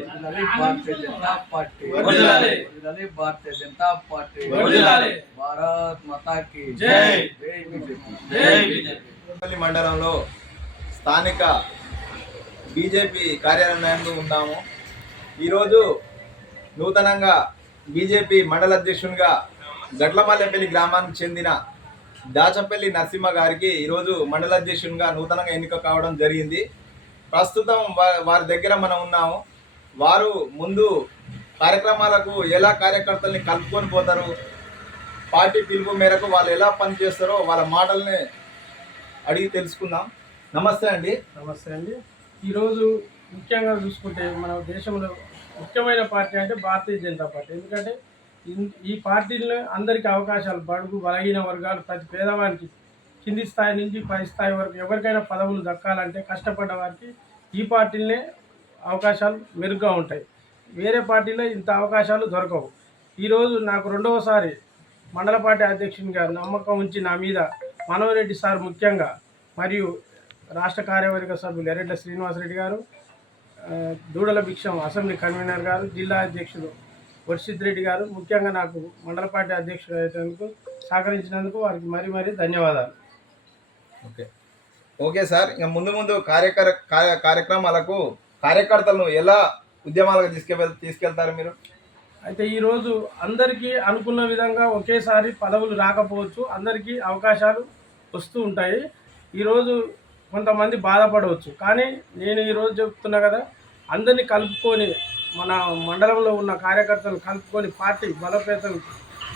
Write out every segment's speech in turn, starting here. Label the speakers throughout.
Speaker 1: భారతీయ Janata party Bharatiya Janata party Bharat మతాకి
Speaker 2: జై.
Speaker 1: జై
Speaker 3: మండలంలో స్థానిక బీజేపీ కార్యాలయంలో ఉన్నాము ఈరోజు నూతనంగా బీజేపీ మండల అధ్యక్షునిగా గట్లమల్లెపల్లి గ్రామానికి చెందిన దాచపల్లి నరసింహ గారికి ఈరోజు మండల అధ్యక్షునిగా నూతనంగా ఎన్నిక కావడం జరిగింది. ప్రస్తుతం వారి దగ్గర మనం ఉన్నాము. వారు ముందు కార్యక్రమాలకు ఎలా కార్యకర్తల్ని కలుపుకొని పోతారు పార్టీ పిలుపు మేరకు వాళ్ళు ఎలా పనిచేస్తారో వాళ్ళ మాటల్ని అడిగి తెలుసుకుందాం. నమస్తే అండి.
Speaker 4: నమస్తే అండి. ఈరోజు ముఖ్యంగా చూసుకుంటే మన దేశంలో ముఖ్యమైన పార్టీ అంటే భారతీయ జనతా పార్టీ. ఎందుకంటే ఈ పార్టీలో అందరికీ అవకాశాలు బడుగు బలహీన వర్గాలు ప్రతి పేదవానికి కింది స్థాయి నుంచి పై స్థాయి వరకు ఎవరికైనా పదవులు దక్కాలంటే కష్టపడ్డ వారికి ఈ పార్టీలనే అవకాశాలు మెరుగ్గా ఉంటాయి. వేరే పార్టీలో ఇంత అవకాశాలు దొరకవు. ఈరోజు నాకు రెండవసారి మండల పార్టీ అధ్యక్షునిగా నమ్మకం ఉంచి నా మీద మనోరెడ్డి సార్ ముఖ్యంగా మరియు రాష్ట్ర కార్యవర్గ సభ్యులు ఎర్రెడ్ల శ్రీనివాసరెడ్డి గారు దూడల భిక్షం అసెంబ్లీ కన్వీనర్ గారు జిల్లా అధ్యక్షులు వర్షిత్ రెడ్డి గారు ముఖ్యంగా నాకు మండల పార్టీ అధ్యక్షుడు అయినందుకు సహకరించినందుకు వారికి మరీ మరీ ధన్యవాదాలు.
Speaker 3: ఓకే. ఓకే సార్ ఇంకా ముందు ముందు కార్యకర కార్య- కార్యక్రమాలకు కార్యకర్తలను ఎలా ఉద్యమాలకు తీసుకెళ్ తీసుకెళ్తారు మీరు?
Speaker 4: అయితే ఈరోజు అందరికీ అనుకున్న విధంగా ఒకేసారి పదవులు రాకపోవచ్చు అందరికీ అవకాశాలు వస్తూ ఉంటాయి. ఈరోజు కొంతమంది బాధపడవచ్చు. కానీ నేను ఈరోజు చెప్తున్నా కదా అందరినీ కలుపుకొని మన మండలంలో ఉన్న కార్యకర్తలు కలుపుకొని పార్టీ బలోపేతం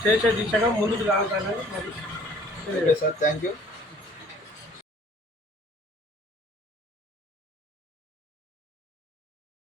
Speaker 4: చేసే దిశగా ముందుకు సాగుతానని మరి
Speaker 3: సార్ థ్యాంక్ యూ